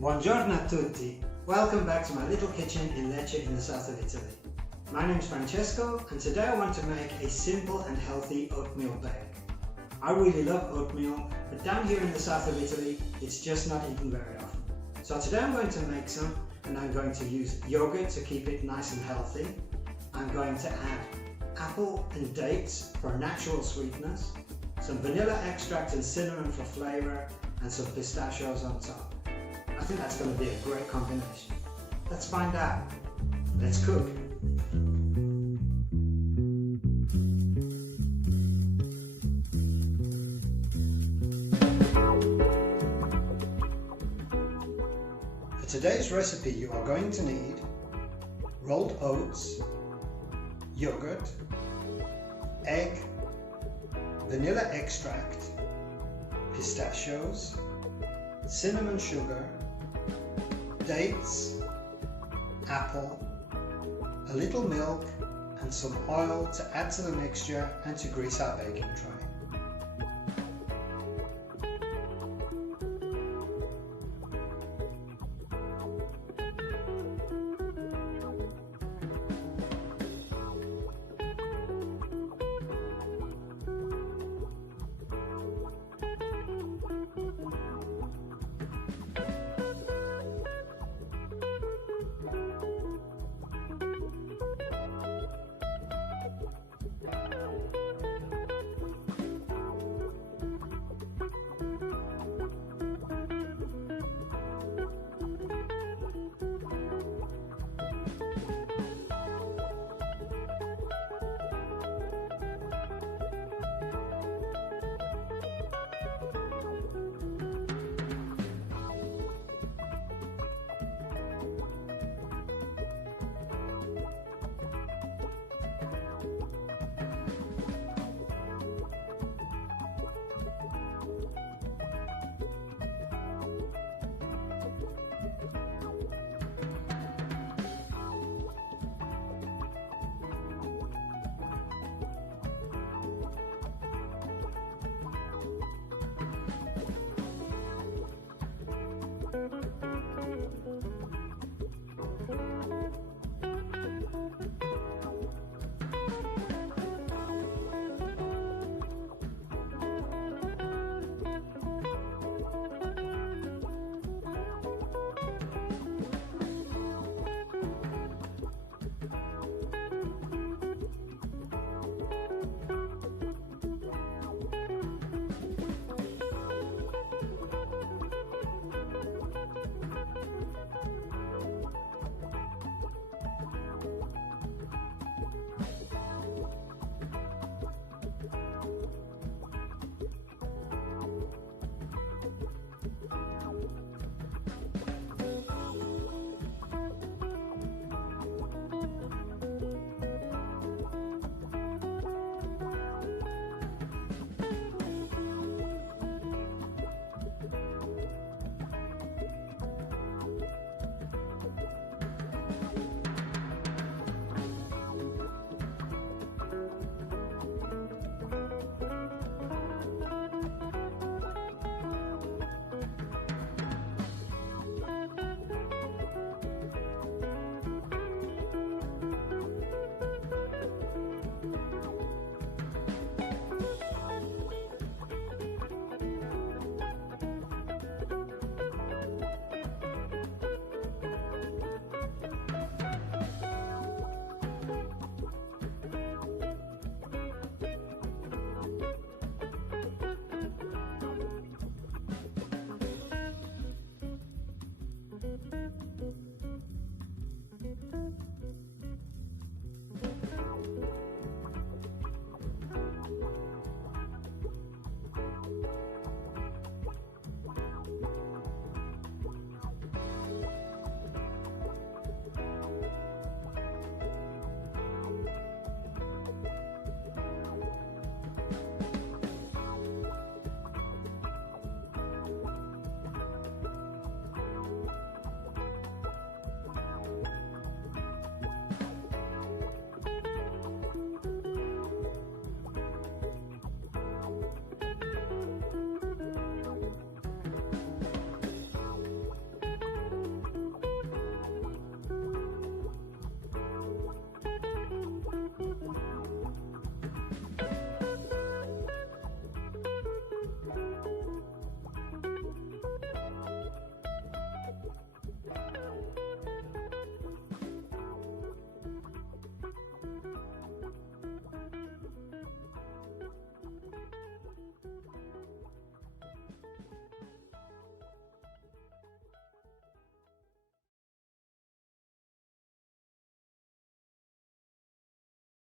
Buongiorno a tutti! Welcome back to my little kitchen in Lecce in the south of Italy. My name is Francesco and today I want to make a simple and healthy oatmeal bake. I really love oatmeal, but down here in the south of Italy it's just not eaten very often. So today I'm going to make some, and I'm going to use yogurt to keep it nice and healthy. I'm going to add apple and dates for natural sweetness, some vanilla extract and cinnamon for flavour, and some pistachios on top. I think that's going to be a great combination. Let's find out. Let's cook. For today's recipe you are going to need rolled oats, yogurt, egg, vanilla extract, pistachios, cinnamon sugar, dates, apple, a little milk and some oil to add to the mixture and to grease our baking tray.